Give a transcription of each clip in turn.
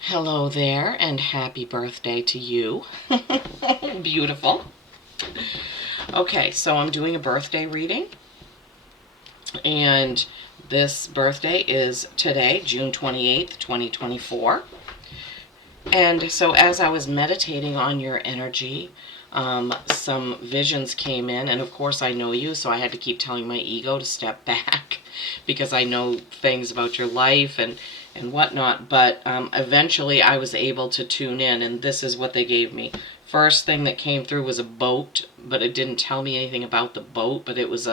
Hello there, and happy birthday to you. Beautiful. Okay, so I'm doing a birthday reading, and this birthday is today, June 28th, 2024. And so as I was meditating on your energy, some visions came in, and of course I know you, so I had to keep telling my ego to step back because I know things about your life and whatnot. But eventually I was able to tune in, and this is what they gave me. First thing that came through was a boat, but it didn't tell me anything about the boat, but it was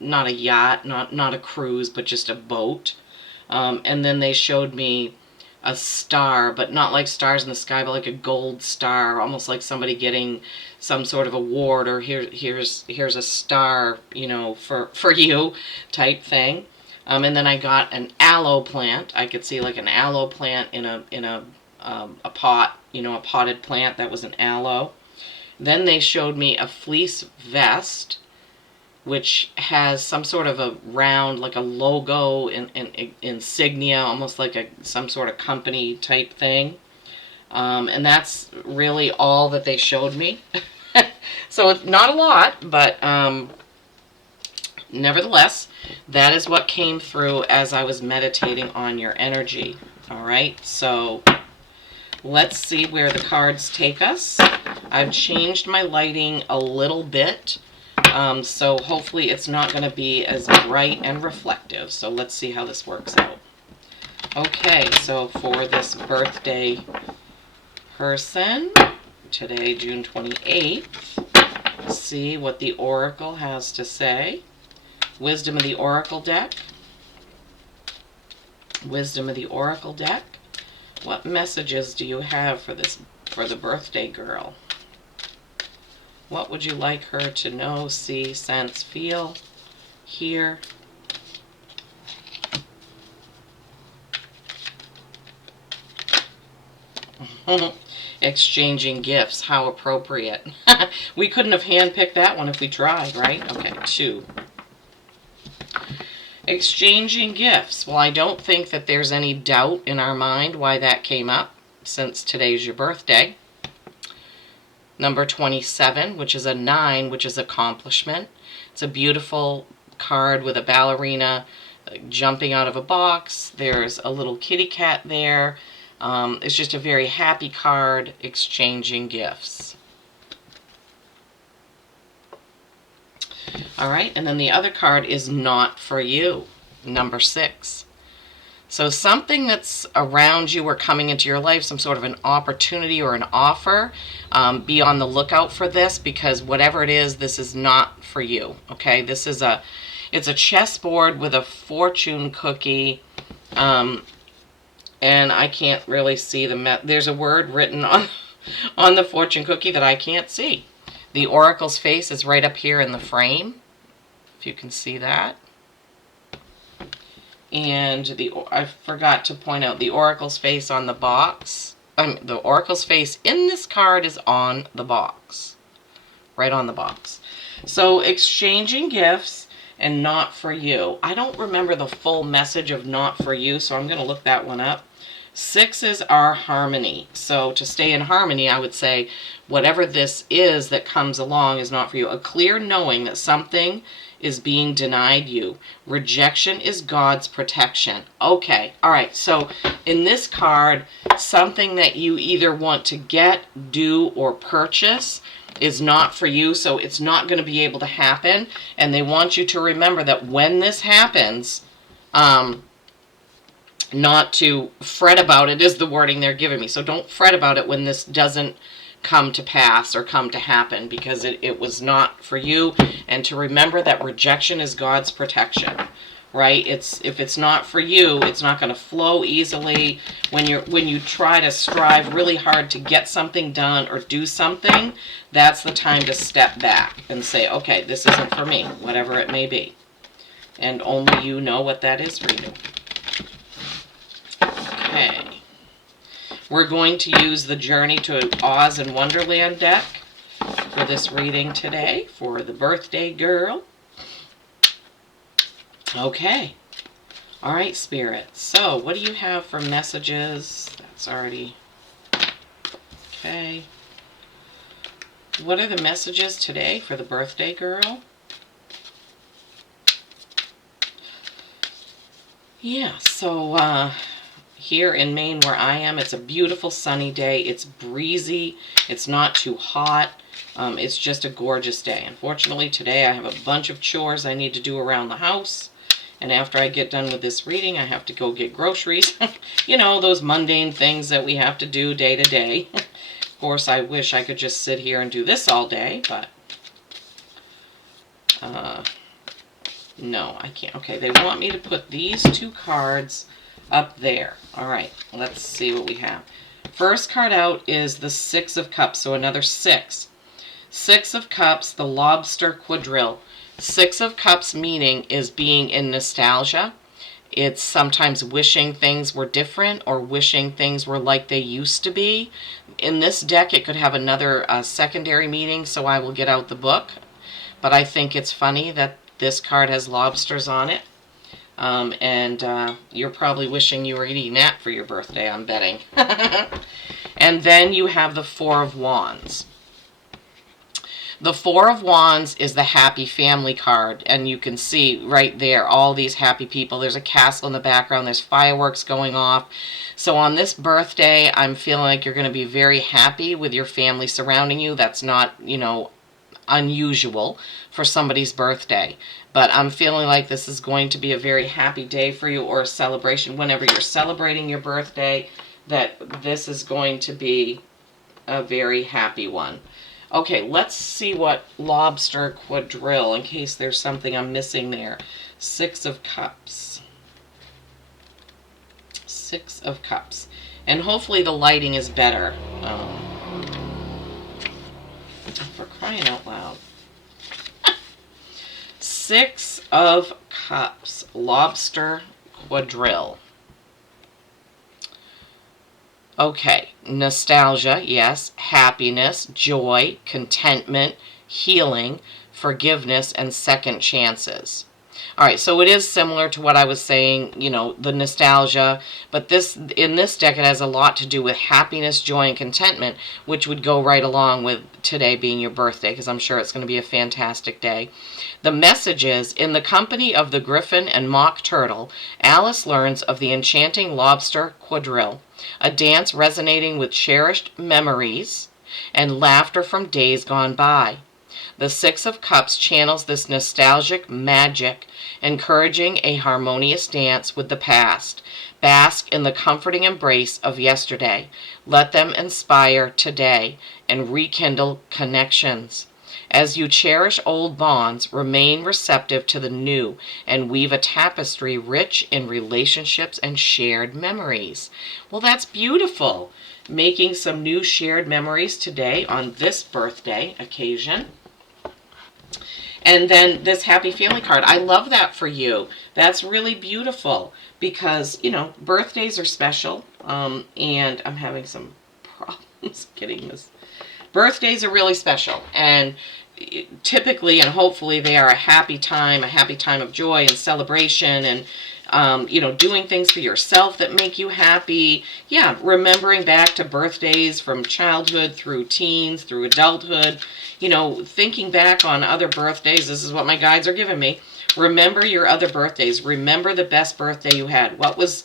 not a yacht, not a cruise, but just a boat. And then they showed me a star, but not like stars in the sky, but like a gold star, almost like somebody getting some sort of award, or here's a star, for you, type thing. And then I got an aloe plant. I could see like an aloe plant in a pot, a potted plant that was an aloe. Then they showed me a fleece vest, which has some sort of a round, like a logo and insignia, almost like some sort of company type thing. And that's really all that they showed me. So it's not a lot, but nevertheless, that is what came through as I was meditating on your energy. All right, so let's see where the cards take us. I've changed my lighting a little bit. So hopefully it's not going to be as bright and reflective. So let's see how this works out. Okay, so for this birthday person, today, June 28th, see what the Oracle has to say. Wisdom of the Oracle deck. Wisdom of the Oracle deck. What messages do you have for the birthday girl? What would you like her to know, see, sense, feel, hear? Exchanging gifts. How appropriate. We couldn't have handpicked that one if we tried, right? Okay, 2. Exchanging gifts. Well, I don't think that there's any doubt in our mind why that came up, since today's your birthday. Number 27, which is a 9, which is accomplishment. It's a beautiful card with a ballerina jumping out of a box. There's a little kitty cat there. It's just a very happy card, exchanging gifts. All right, and then the other card is not for you, number 6. So something that's around you or coming into your life, some sort of an opportunity or an offer, be on the lookout for this, because whatever it is, this is not for you, okay? It's a chessboard with a fortune cookie, and I can't really see there's a word written on the fortune cookie that I can't see. The Oracle's face is right up here in the frame, if you can see that. And I forgot to point out the Oracle's face on the box. The Oracle's face in this card is on the box. Right on the box. So exchanging gifts and not for you. I don't remember the full message of not for you, so I'm going to look that one up. 6s are harmony. So to stay in harmony, I would say whatever this is that comes along is not for you. A clear knowing that something is being denied you. Rejection is God's protection. Okay, all right. So in this card, something that you either want to get, do, or purchase is not for you, so it's not going to be able to happen. And they want you to remember that when this happens, not to fret about it is the wording they're giving me. So don't fret about it when this doesn't come to pass or come to happen, because it was not for you. And to remember that rejection is God's protection, right? If it's not for you, it's not going to flow easily. When you try to strive really hard to get something done or do something, that's the time to step back and say, okay, this isn't for me, whatever it may be. And only you know what that is for you. Okay. We're going to use the Journey to Oz and Wonderland deck for this reading today for the birthday girl. Okay. All right, Spirit. So, what do you have for messages? That's already... Okay. What are the messages today for the birthday girl? Yeah, so here in Maine where I am, it's a beautiful sunny day. It's breezy. It's not too hot. It's just a gorgeous day. Unfortunately, today I have a bunch of chores I need to do around the house. And after I get done with this reading, I have to go get groceries. You know, those mundane things that we have to do day to day. Of course, I wish I could just sit here and do this all day, but no, I can't. Okay, they want me to put these two cards up there. All right, let's see what we have. First card out is the Six of Cups, so another 6. 6 of Cups, the Lobster Quadrille. 6 of Cups meaning is being in nostalgia. It's sometimes wishing things were different or wishing things were like they used to be. In this deck, it could have another secondary meaning, so I will get out the book. But I think it's funny that this card has lobsters on it. And you're probably wishing you were eating that for your birthday, I'm betting. And then you have the Four of Wands. The Four of Wands is the happy family card, and you can see right there all these happy people. There's a castle in the background. There's fireworks going off. So on this birthday, I'm feeling like you're going to be very happy with your family surrounding you. That's not, you know, unusual for somebody's birthday. But I'm feeling like this is going to be a very happy day for you, or a celebration whenever you're celebrating your birthday, that this is going to be a very happy one. Okay, let's see what Lobster Quadrille, in case there's something I'm missing there. 6 of Cups. 6 of Cups. And hopefully the lighting is better. For crying out loud. 6 of Cups. Lobster Quadrille. Okay, nostalgia, yes, happiness, joy, contentment, healing, forgiveness, and second chances. All right, so it is similar to what I was saying, you know, the nostalgia, but in this deck it has a lot to do with happiness, joy, and contentment, which would go right along with today being your birthday, because I'm sure it's going to be a fantastic day. The message is, in the company of the griffin and mock turtle, Alice learns of the enchanting lobster quadrille, a dance resonating with cherished memories and laughter from days gone by. The 6 of Cups channels this nostalgic magic, encouraging a harmonious dance with the past. Bask in the comforting embrace of yesterday. Let them inspire today and rekindle connections. As you cherish old bonds, remain receptive to the new and weave a tapestry rich in relationships and shared memories. Well, that's beautiful. Making some new shared memories today on this birthday occasion. And then this happy family card. I love that for you. That's really beautiful because, you know, birthdays are special. And I'm having some problems getting this. Birthdays are really special. And typically and hopefully they are a happy time of joy and celebration, and you know, doing things for yourself that make you happy. Yeah, remembering back to birthdays from childhood through teens, through adulthood, you know, thinking back on other birthdays. This is what my guides are giving me. Remember your other birthdays. Remember the best birthday you had. What's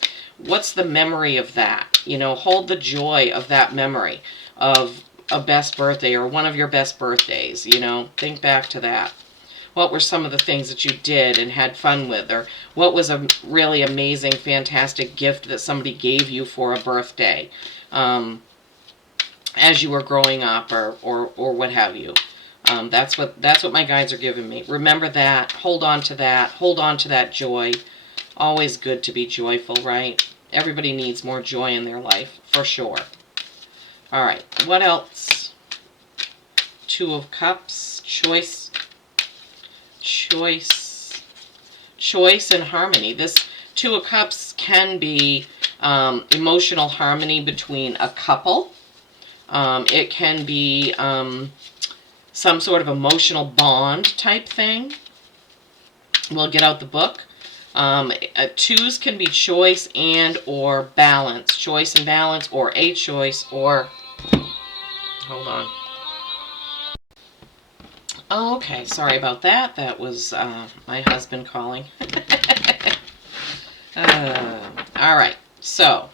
the memory of that? You know, hold the joy of that memory of a best birthday or one of your best birthdays, you know, think back to that. What were some of the things that you did and had fun with, or what was a really amazing, fantastic gift that somebody gave you for a birthday as you were growing up, or what have you. That's what my guides are giving me. Remember that, hold on to that joy. Always good to be joyful, right? Everybody needs more joy in their life, for sure. All right, what else? 2 of Cups, choice and harmony. This 2 of Cups can be emotional harmony between a couple. It can be some sort of emotional bond type thing. We'll get out the book. Twos can be choice and or balance. Choice and balance, or a choice, or... Hold on. Oh, okay, sorry about that. That was my husband calling. All right, so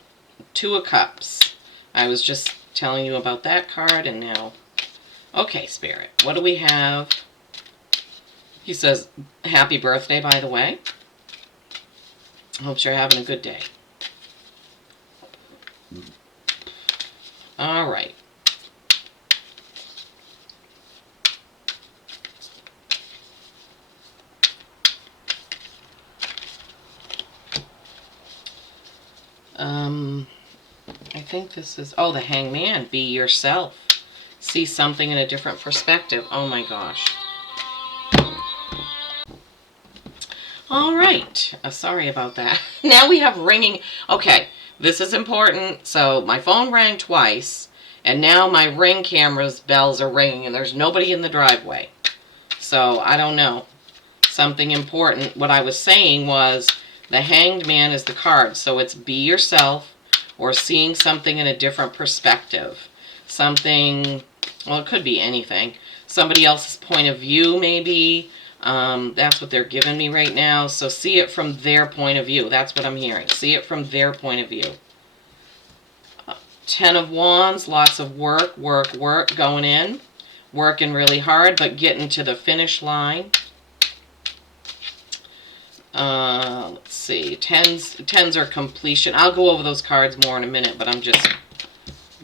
Two of Cups. I was just telling you about that card, and now... Okay, Spirit, what do we have? He says, happy birthday, by the way. Hope you're having a good day. All right. I think this is, oh, the Hangman. Be yourself. See something in a different perspective. Oh my gosh. All right. Sorry about that. Now we have ringing. Okay, this is important. So my phone rang twice, and now my Ring camera's bells are ringing, and there's nobody in the driveway. So I don't know. Something important. What I was saying was the Hanged Man is the card. So it's be yourself, or seeing something in a different perspective. Something, well, it could be anything. Somebody else's point of view, maybe. That's what they're giving me right now. So see it from their point of view. That's what I'm hearing. See it from their point of view. Ten of Wands, lots of work, going in. Working really hard, but getting to the finish line. Let's see. Tens are completion. I'll go over those cards more in a minute, but I'm just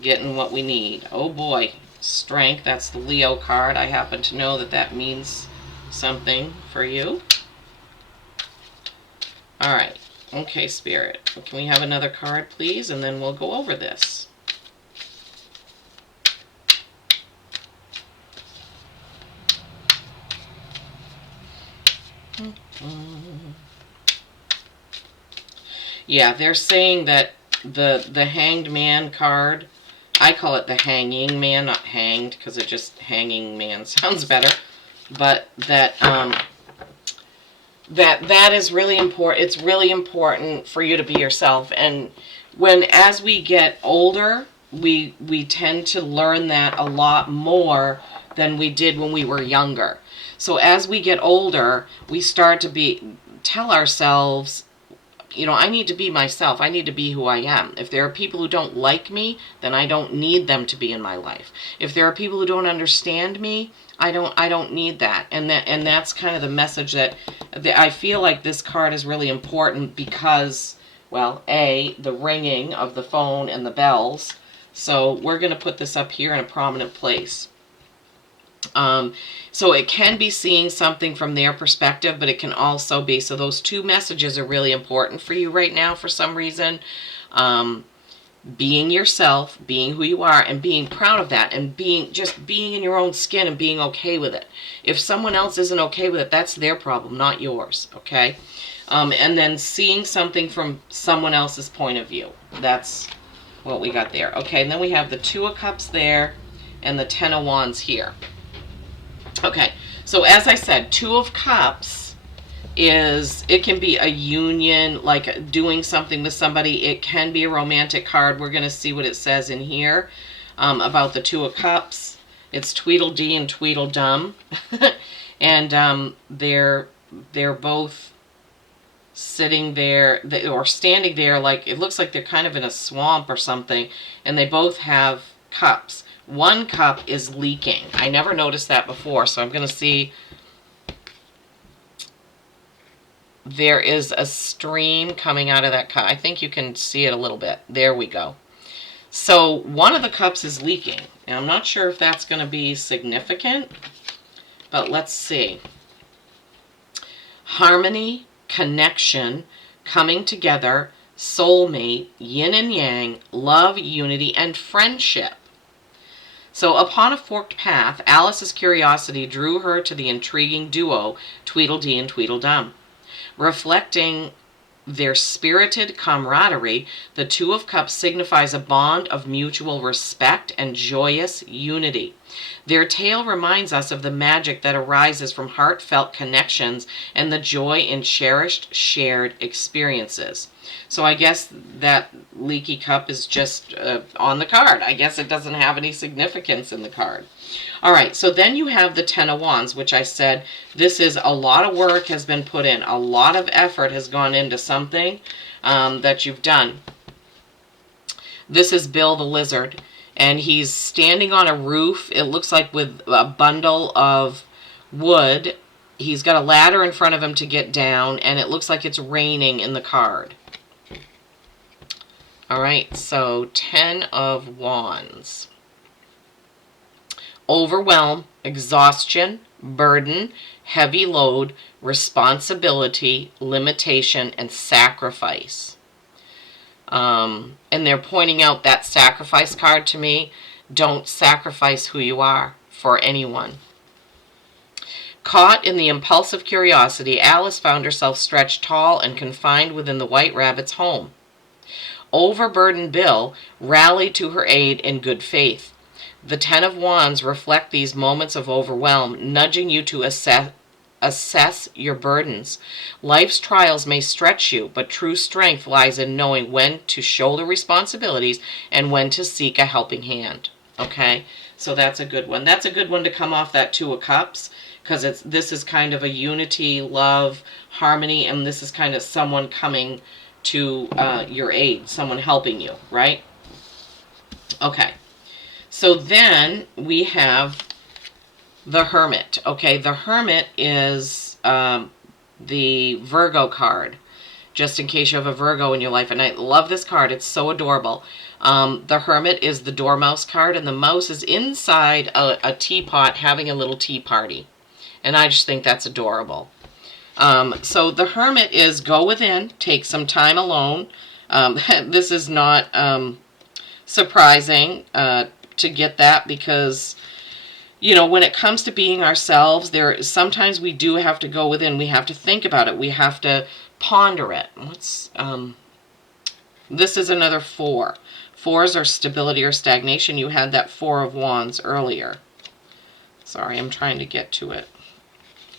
getting what we need. Oh boy. Strength. That's the Leo card. I happen to know that that means something for you. All right. Okay, Spirit. Can we have another card, please? And then we'll go over this. Yeah, they're saying that the Hanged Man card, I call it the Hanging Man, not hanged, because it just Hanging Man sounds better. But that that is really important. It's really important for you to be yourself. And as we get older, we tend to learn that a lot more than we did when we were younger. So as we get older, we start to tell ourselves, you know, I need to be myself. I need to be who I am. If there are people who don't like me, then I don't need them to be in my life. If there are people who don't understand me, I don't need that. And that's kind of the message that I feel like this card is really important because, well, A, the ringing of the phone and the bells. So we're going to put this up here in a prominent place. So it can be seeing something from their perspective, but it can also be, so those two messages are really important for you right now for some reason. Being yourself, being who you are, and being proud of that, and just being in your own skin and being okay with it. If someone else isn't okay with it, that's their problem, not yours, okay? And then seeing something from someone else's point of view. That's what we got there. Okay, and then we have the Two of Cups there and the Ten of Wands here. Okay, so as I said, Two of Cups it can be a union, like doing something with somebody. It can be a romantic card. We're going to see what it says in here about the Two of Cups. It's Tweedledee and Tweedledum. And they're both sitting there, or standing there, like it looks like they're kind of in a swamp or something, and they both have cups. One cup is leaking. I never noticed that before, so I'm going to see. There is a stream coming out of that cup. I think you can see it a little bit. There we go. So one of the cups is leaking. And I'm not sure if that's going to be significant, but let's see. Harmony, connection, coming together, soulmate, yin and yang, love, unity, and friendship. So upon a forked path, Alice's curiosity drew her to the intriguing duo, Tweedledee and Tweedledum. Reflecting their spirited camaraderie, the Two of Cups signifies a bond of mutual respect and joyous unity. Their tale reminds us of the magic that arises from heartfelt connections and the joy in cherished, shared experiences. So I guess that leaky cup is just on the card. I guess it doesn't have any significance in the card. All right, so then you have the Ten of Wands, which I said this is a lot of work has been put in. A lot of effort has gone into something that you've done. This is Bill the Lizard, and he's standing on a roof. It looks like with a bundle of wood. He's got a ladder in front of him to get down, and it looks like it's raining in the card. All right, so 10 of Wands. Overwhelm, exhaustion, burden, heavy load, responsibility, limitation, and sacrifice. And they're pointing out that sacrifice card to me. Don't sacrifice who you are for anyone. Caught in the impulsive curiosity, Alice found herself stretched tall and confined within the White Rabbit's home. Overburdened Bill rallied to her aid in good faith. The Ten of Wands reflect these moments of overwhelm, nudging you to assess your burdens. Life's trials may stretch you, but true strength lies in knowing when to shoulder responsibilities and when to seek a helping hand. Okay, so that's a good one. That's a good one to come off that Two of Cups, because this is kind of a unity, love, harmony, and this is kind of someone coming to your aid, someone helping you, right? Okay. So then we have the Hermit. Okay, the Hermit is the Virgo card, just in case you have a Virgo in your life. And I love this card. It's so adorable. The Hermit is the Dormouse card, and the mouse is inside a teapot having a little tea party. And I just think that's adorable. So the Hermit is go within, take some time alone. This is not surprising to get that, because you know, when it comes to being ourselves, sometimes we do have to go within. We have to think about it. We have to ponder it. This is another 4. 4s are stability or stagnation. You had that 4 of Wands earlier. Sorry, I'm trying to get to it.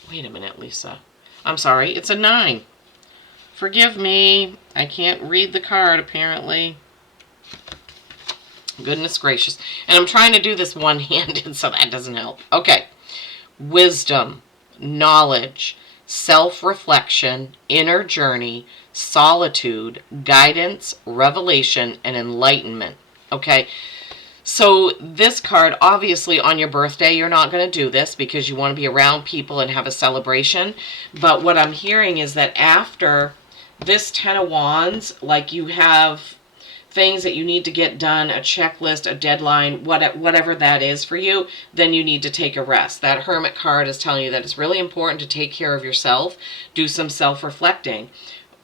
Wait a minute, Lisa. I'm sorry, it's a 9. Forgive me. I can't read the card, apparently. Goodness gracious. And I'm trying to do this one-handed, so that doesn't help. Okay. Wisdom, knowledge, self-reflection, inner journey, solitude, guidance, revelation, and enlightenment. Okay. So this card, obviously on your birthday, you're not going to do this because you want to be around people and have a celebration. But what I'm hearing is that after this 10 of Wands, like you have things that you need to get done, a checklist, a deadline, whatever that is for you, then you need to take a rest. That Hermit card is telling you that it's really important to take care of yourself, do some self-reflecting.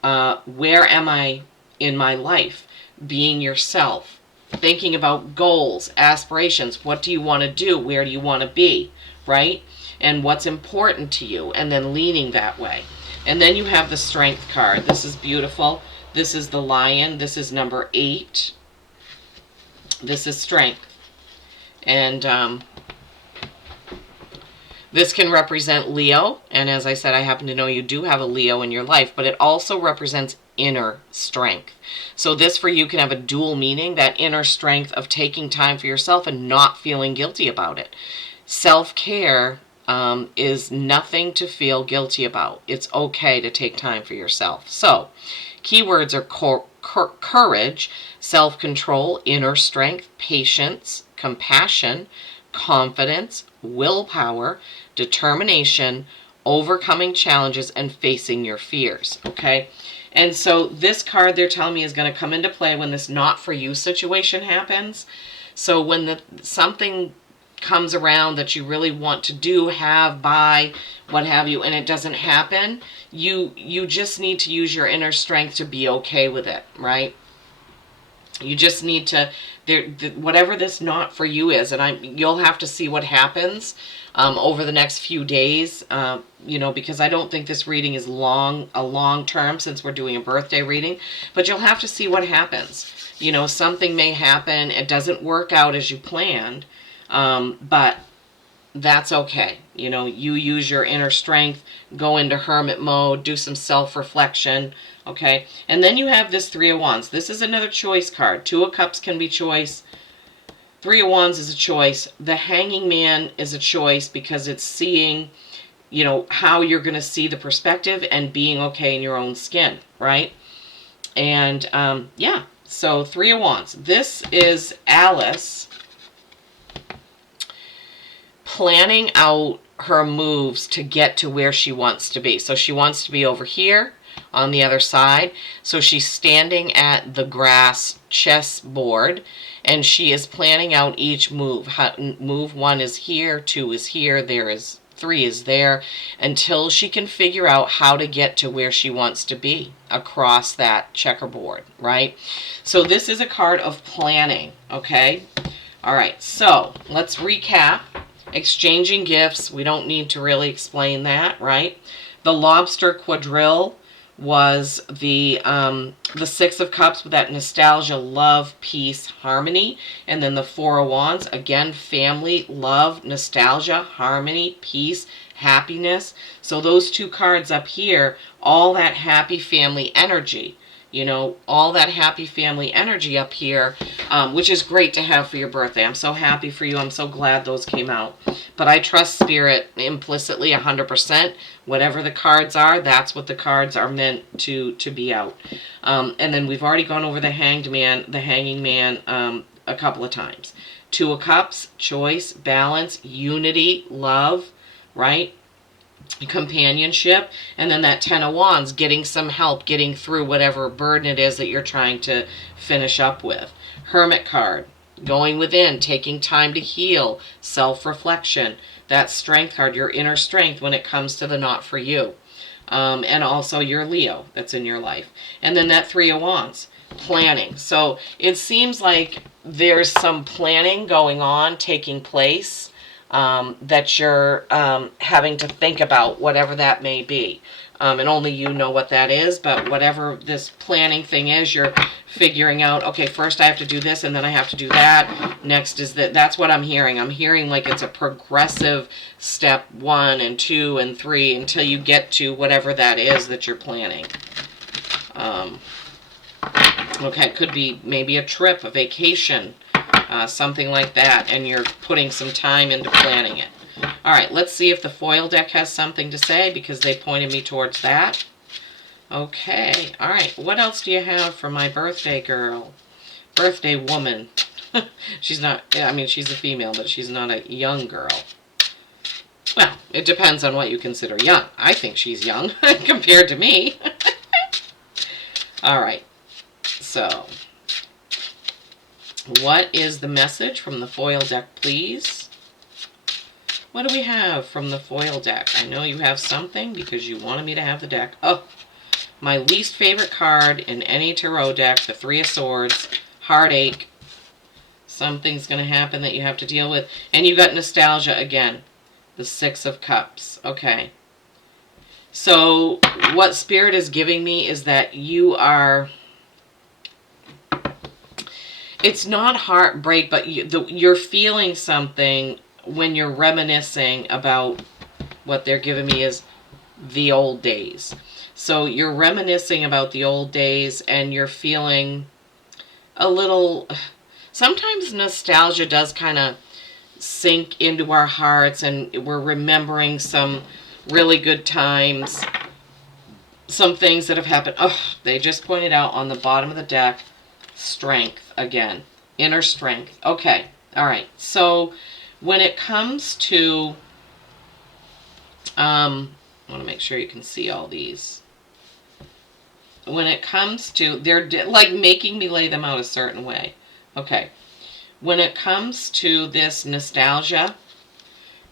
Where am I in my life? Being yourself, thinking about goals, aspirations. What do you want to do? Where do you want to be, right? And what's important to you, and then leaning that way. And then you have the Strength card. This is beautiful. This is the Lion. This is number 8. This is Strength. And this can represent Leo. And as I said, I happen to know you do have a Leo in your life. But it also represents inner strength. So this for you can have a dual meaning. That inner strength of taking time for yourself and not feeling guilty about it. Self-care is nothing to feel guilty about. It's okay to take time for yourself. So keywords are courage, self-control, inner strength, patience, compassion, confidence, willpower, determination, overcoming challenges, and facing your fears. Okay? And so this card, they're telling me, is going to come into play when this not for you situation happens. So when something comes around that you really want to do, have, buy, what have you, and it doesn't happen, you just need to use your inner strength to be okay with it, right? You just need to, whatever this not for you is, and you'll have to see what happens over the next few days, you know, because I don't think this reading is a long term, since we're doing a birthday reading, but you'll have to see what happens. You know, something may happen, it doesn't work out as you planned, But that's okay. You know, you use your inner strength, go into hermit mode, do some self-reflection, okay? And then you have this Three of Wands. This is another choice card. Two of Cups can be choice. Three of Wands is a choice. The Hanging Man is a choice because it's seeing, you know, how you're going to see the perspective and being okay in your own skin, right? And, yeah, so Three of Wands. This is Alice planning out her moves to get to where she wants to be. So she wants to be over here on the other side. So she's standing at the grass chessboard and she is planning out each move. Move 1 is here, 2 is here, 3 is there, until she can figure out how to get to where she wants to be across that checkerboard, right? So this is a card of planning, okay? All right, so let's recap. Exchanging gifts, we don't need to really explain that, right? The Lobster Quadrille was the Six of Cups with that nostalgia, love, peace, harmony. And then the Four of Wands, again, family, love, nostalgia, harmony, peace, happiness. So those two cards up here, all that happy family energy. You know, all that happy family energy up here, which is great to have for your birthday. I'm so happy for you. I'm so glad those came out. But I trust Spirit implicitly 100%. Whatever the cards are, that's what the cards are meant to be out. And then we've already gone over the Hanging Man a couple of times. Two of Cups, choice, balance, unity, love, right? Companionship, and then that Ten of Wands, getting some help, getting through whatever burden it is that you're trying to finish up with. Hermit card, going within, taking time to heal, self-reflection. That Strength card, your inner strength when it comes to the not for you. And also your Leo that's in your life. And then that Three of Wands, planning. So it seems like there's some planning going on, taking place, that you're having to think about, whatever that may be. And only you know what that is, but whatever this planning thing is, you're figuring out, okay, first I have to do this, and then I have to do that. Next is that. That's what I'm hearing. I'm hearing like it's a progressive step 1 and 2 and 3 until you get to whatever that is that you're planning. Okay, it could be maybe a trip, a vacation, something like that, and you're putting some time into planning it. All right, let's see if the foil deck has something to say, because they pointed me towards that. Okay, all right, what else do you have for my birthday girl? Birthday woman. She's not, I mean, she's a female, but she's not a young girl. Well, it depends on what you consider young. I think she's young compared to me. All right, so what is the message from the foil deck, please? What do we have from the foil deck? I know you have something because you wanted me to have the deck. Oh, my least favorite card in any tarot deck, the Three of Swords, heartache. Something's going to happen that you have to deal with. And you got nostalgia again, the Six of Cups. Okay. So what Spirit is giving me is that you are... It's not heartbreak, but you're feeling something when you're reminiscing about what they're giving me is the old days. So you're reminiscing about the old days and you're feeling a little... Sometimes nostalgia does kind of sink into our hearts and we're remembering some really good times, some things that have happened. Oh, they just pointed out on the bottom of the deck, strength again, inner strength. Okay, all right. So when it comes to, I want to make sure you can see all these. When it comes to, they're like making me lay them out a certain way. Okay. When it comes to this nostalgia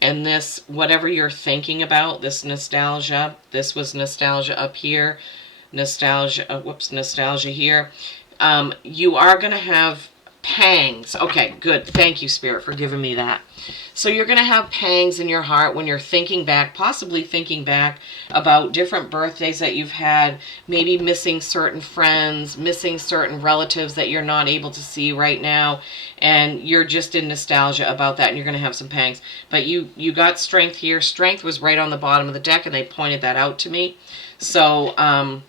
and this, whatever you're thinking about, this nostalgia, this was nostalgia up here, nostalgia, nostalgia here. You are going to have pangs. Okay, good. Thank you, Spirit, for giving me that. So you're going to have pangs in your heart when you're thinking back, possibly thinking back about different birthdays that you've had, maybe missing certain friends, missing certain relatives that you're not able to see right now, and you're just in nostalgia about that, and you're going to have some pangs. But you got strength here. Strength was right on the bottom of the deck, and they pointed that out to me. So,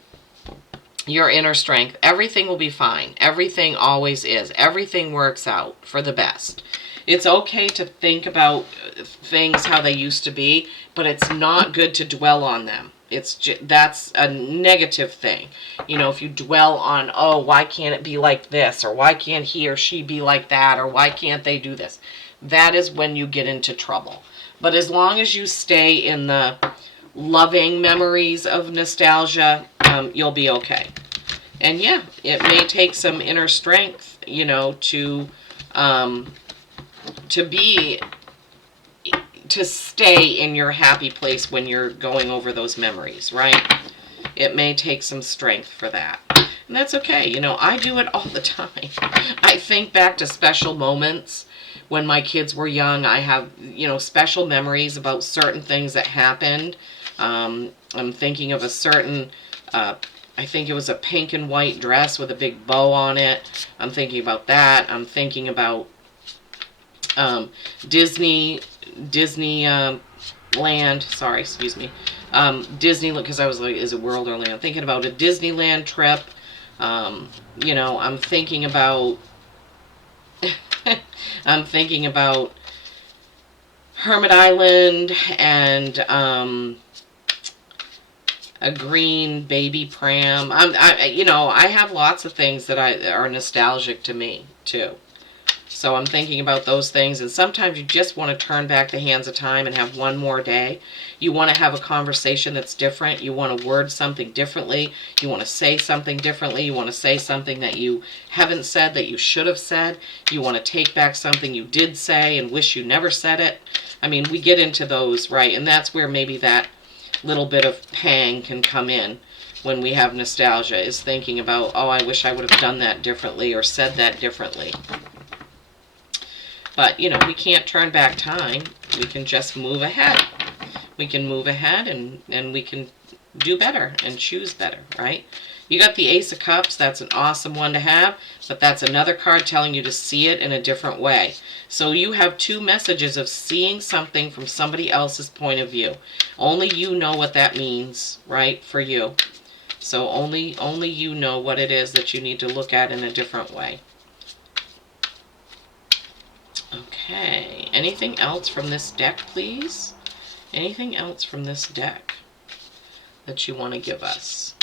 your inner strength, everything will be fine. Everything always is. Everything works out for the best. It's okay to think about things how they used to be, but it's not good to dwell on them. That's a negative thing. You know, if you dwell on, oh, why can't it be like this, or why can't he or she be like that, or why can't they do this? That is when you get into trouble. But as long as you stay in the loving memories of nostalgia, you'll be okay. And yeah, it may take some inner strength, you know, to stay in your happy place when you're going over those memories, right? It may take some strength for that. And that's okay. You know, I do it all the time. I think back to special moments when my kids were young. I have, you know, special memories about certain things that happened. I'm thinking of a certain, I think it was a pink and white dress with a big bow on it. I'm thinking about that. I'm thinking about Disney land. Sorry, excuse me. Disney, because I was like, is it World or Land? I'm thinking about a Disneyland trip. You know, I'm thinking about I'm thinking about Hermit Island and a green baby pram. You know, I have lots of things that are nostalgic to me too. So I'm thinking about those things, and sometimes you just want to turn back the hands of time and have one more day. You want to have a conversation that's different. You want to word something differently. You want to say something differently. You want to say something that you haven't said that you should have said. You want to take back something you did say and wish you never said it. I mean, we get into those, right? And that's where maybe that little bit of pang can come in when we have nostalgia, is thinking about, oh, I wish I would have done that differently or said that differently. But, you know, we can't turn back time. We can just move ahead. We can move ahead and we can do better and choose better, right? You got the Ace of Cups. That's an awesome one to have, but that's another card telling you to see it in a different way. So you have two messages of seeing something from somebody else's point of view. Only you know what that means, right, for you. So only you know what it is that you need to look at in a different way. Okay, anything else from this deck, please? Anything else from this deck that you want to give us?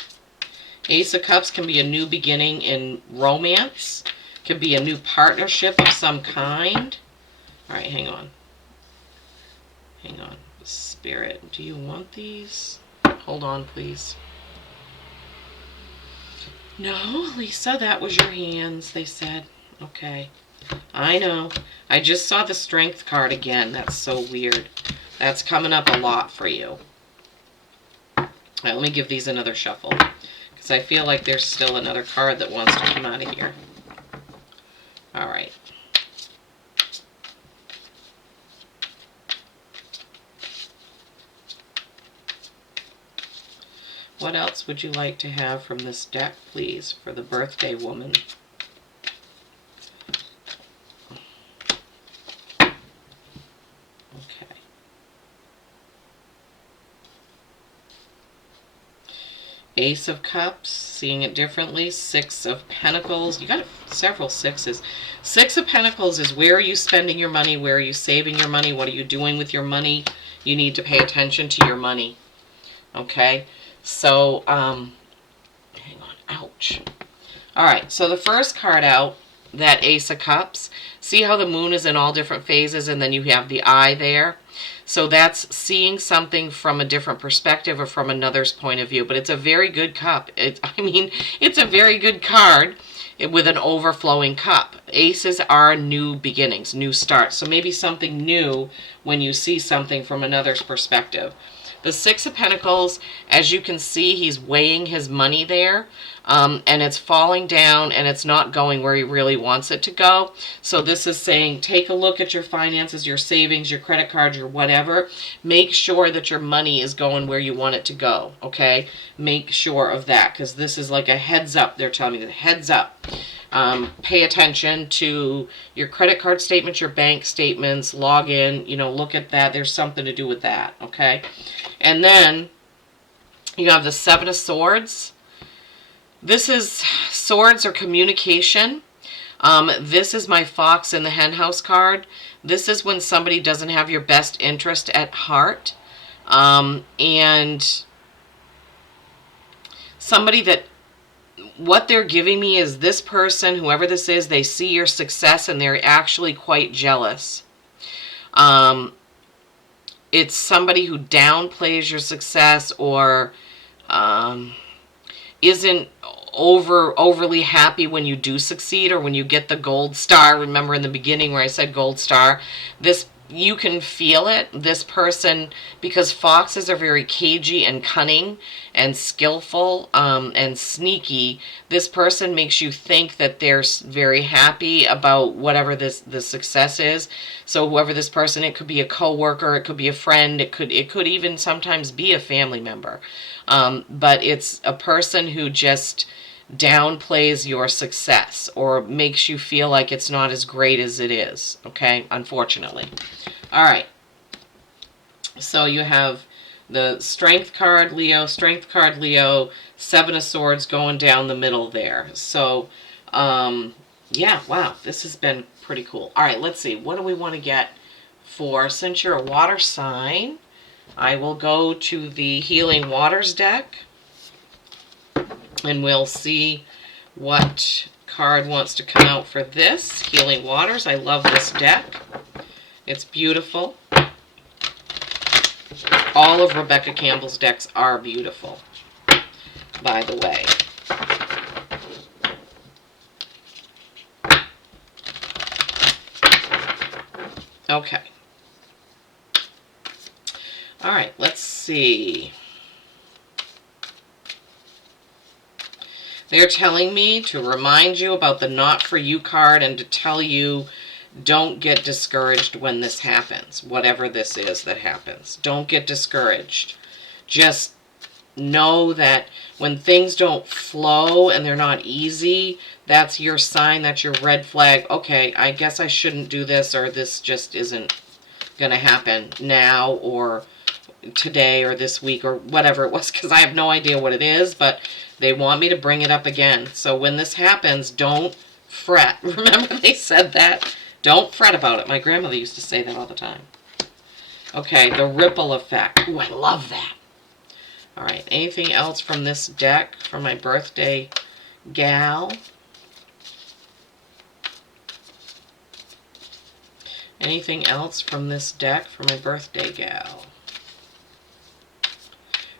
Ace of Cups can be a new beginning in romance. Could be a new partnership of some kind. All right, hang on. Hang on. Spirit, do you want these? Hold on, please. No, Lisa, that was your hands, they said. Okay. I know. I just saw the Strength card again. That's so weird. That's coming up a lot for you. All right, let me give these another shuffle, because I feel like there's still another card that wants to come out of here. All right. What else would you like to have from this deck, please, for the birthday woman? Okay. Ace of Cups, seeing it differently. Six of Pentacles. You got several sixes. Six of Pentacles is, where are you spending your money? Where are you saving your money? What are you doing with your money? You need to pay attention to your money. Okay? So, hang on. Ouch. All right, so the first card out, that Ace of Cups. See how the moon is in all different phases, and then you have the eye there? So that's seeing something from a different perspective or from another's point of view. But it's a very good cup. It's a very good card with an overflowing cup. Aces are new beginnings, new starts. So maybe something new when you see something from another's perspective. The Six of Pentacles, as you can see, he's weighing his money there, and it's falling down, and it's not going where he really wants it to go. So this is saying, take a look at your finances, your savings, your credit cards, your whatever. Make sure that your money is going where you want it to go, okay? Make sure of that, because this is like a heads up. They're telling me, heads up. Pay attention to your credit card statements, your bank statements, log in, look at that. There's something to do with that, okay? And then you have the Seven of Swords. This is swords or communication. This is my fox in the hen house card. This is when somebody doesn't have your best interest at heart. And somebody that, what they're giving me is this person, whoever this is, they see your success and they're actually quite jealous. It's somebody who downplays your success or isn't overly happy when you do succeed or when you get the gold star. Remember in the beginning where I said gold star? You can feel it. This person, because foxes are very cagey and cunning and skillful and sneaky, this person makes you think that they're very happy about whatever the success is. So whoever this person, it could be a coworker, it could be a friend, it could even sometimes be a family member. But it's a person who just downplays your success or makes you feel like it's not as great as it is, okay? Unfortunately. All right. So you have the Strength card, Leo, Strength card, Leo, Seven of Swords going down the middle there. So, yeah, wow, this has been pretty cool. All right, let's see. What do we want to get for, since you're a water sign, I will go to the Healing Waters deck. And we'll see what card wants to come out for this. Healing Waters. I love this deck. It's beautiful. All of Rebecca Campbell's decks are beautiful, by the way. Okay. All right, let's see. They're telling me to remind you about the Not For You card and to tell you don't get discouraged when this happens, whatever this is that happens. Don't get discouraged. Just know that when things don't flow and they're not easy, that's your sign, that's your red flag. Okay, I guess I shouldn't do this, or this just isn't going to happen now or today or this week or whatever it was, because I have no idea what it is, but they want me to bring it up again. So when this happens, don't fret. Remember they said that? Don't fret about it. My grandmother used to say that all the time. Okay, the ripple effect. Ooh, I love that. All right, anything else from this deck for my birthday gal? Anything else from this deck for my birthday gal?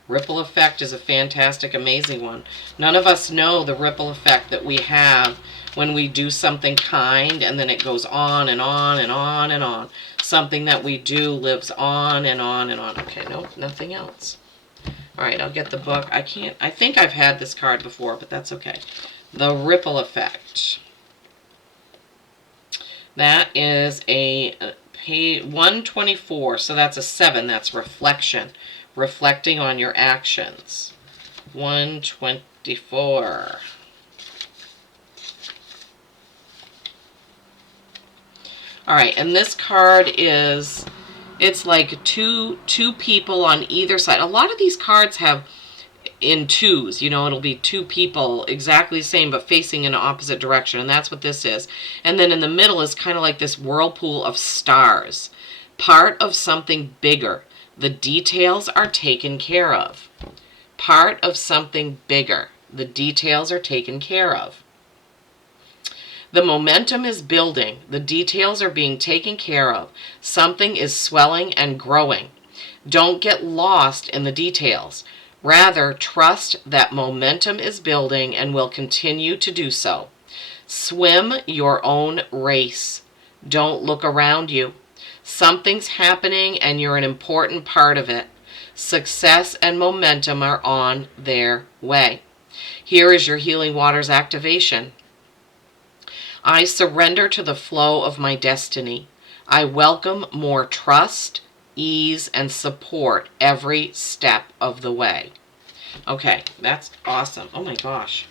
Ripple effect is a fantastic, amazing one. None of us know the ripple effect that we have when we do something kind and then it goes on and on and on and on. Something that we do lives on and on and on. Okay, nope, nothing else. All right, I'll get the book. I think I've had this card before, but that's okay. The ripple effect. That is a page 124, so that's a 7. That's reflection. Reflecting on your actions. 124. All right, and this card is, it's like two people on either side. A lot of these cards have in twos, it'll be two people exactly the same but facing in an opposite direction, and that's what this is. And then in the middle is kind of like this whirlpool of stars. Part of something bigger. The details are taken care of. Part of something bigger. The details are taken care of. The momentum is building. The details are being taken care of. Something is swelling and growing. Don't get lost in the details. Rather, trust that momentum is building and will continue to do so. Swim your own race. Don't look around you. Something's happening and you're an important part of it. Success and momentum are on their way. Here is your Healing Waters activation. I surrender to the flow of my destiny. I welcome more trust, ease, and support every step of the way. Okay, that's awesome. Oh my gosh.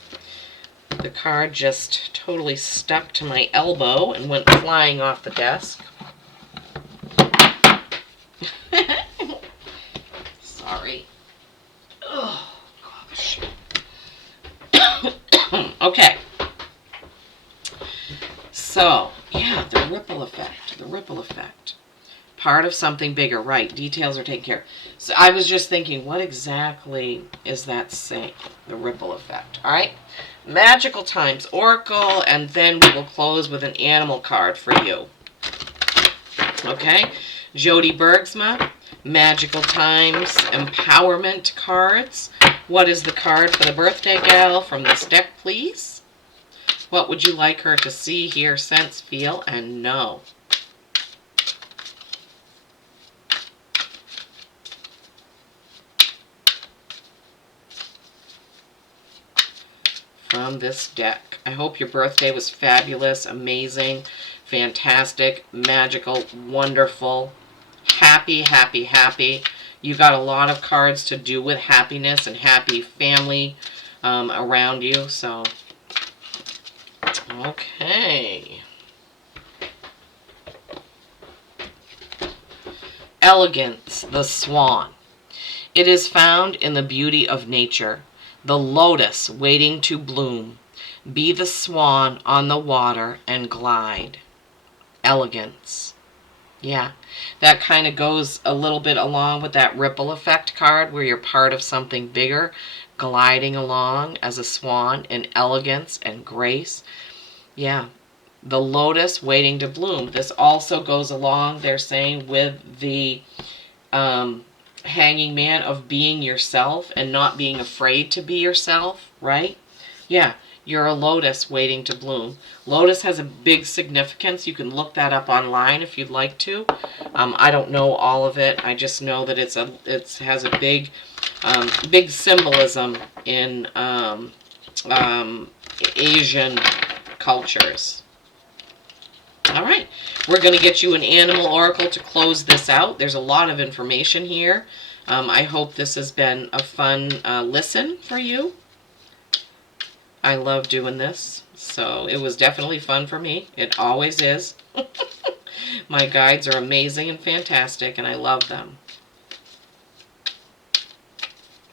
The card just totally stuck to my elbow and went flying off the desk. Sorry. Oh, gosh. Okay. So, yeah, the ripple effect. The ripple effect. Part of something bigger, right? Details are taken care of. So I was just thinking, what exactly is that saying? The ripple effect. All right. Magical Times Oracle, and then we will close with an animal card for you. Okay. Jody Bergsma, Magical Times Empowerment cards. What is the card for the birthday gal from this deck, please? What would you like her to see, hear, sense, feel, and know? From this deck. I hope your birthday was fabulous, amazing, fantastic, magical, wonderful, happy, happy, happy. You got a lot of cards to do with happiness and happy family around you. So, okay. Elegance, the swan. It is found in the beauty of nature. The lotus waiting to bloom. Be the swan on the water and glide. Elegance. Yeah, that kind of goes a little bit along with that ripple effect card where you're part of something bigger, gliding along as a swan in elegance and grace. Yeah, the lotus waiting to bloom. This also goes along, they're saying, with the hanging man of being yourself and not being afraid to be yourself, right? Yeah, you're a lotus waiting to bloom. Lotus has a big significance. You can look that up online if you'd like to. I don't know all of it. I just know that it has a big symbolism in Asian cultures. All right, we're going to get you an animal oracle to close this out. There's a lot of information here. I hope this has been a fun listen for you. I love doing this, so it was definitely fun for me. It always is. My guides are amazing and fantastic, and I love them.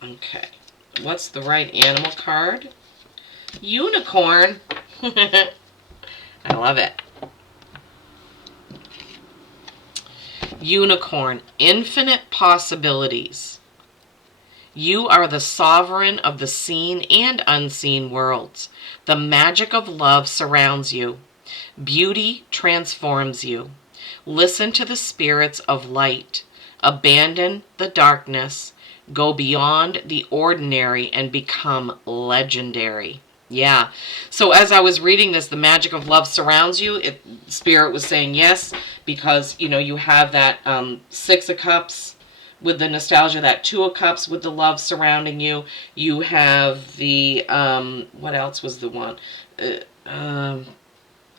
Okay, what's the right animal card? Unicorn. I love it. Unicorn, infinite possibilities. You are the sovereign of the seen and unseen worlds. The magic of love surrounds you. Beauty transforms you. Listen to the spirits of light. Abandon the darkness. Go beyond the ordinary and become legendary. Yeah. So as I was reading this, the magic of love surrounds you. Spirit was saying yes, because, you know, you have that Six of Cups with the nostalgia, that Two of Cups with the love surrounding you. You have the, what else was the one? There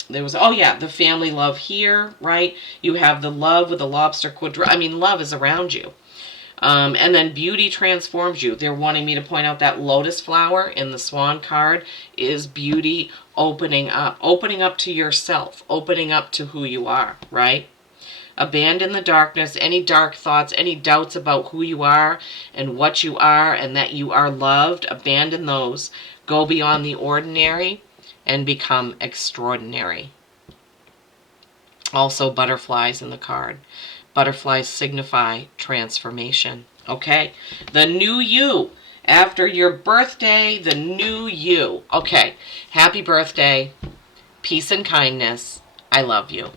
was, oh yeah, the family love here, right? You have the love with the lobster quadra. I mean, love is around you. And then beauty transforms you. They're wanting me to point out that lotus flower in the swan card is beauty opening up to yourself, opening up to who you are, right? Abandon the darkness, any dark thoughts, any doubts about who you are and what you are and that you are loved. Abandon those. Go beyond the ordinary and become extraordinary. Also, butterflies in the card. Butterflies signify transformation. Okay, the new you. After your birthday, the new you. Okay, happy birthday. Peace and kindness. I love you.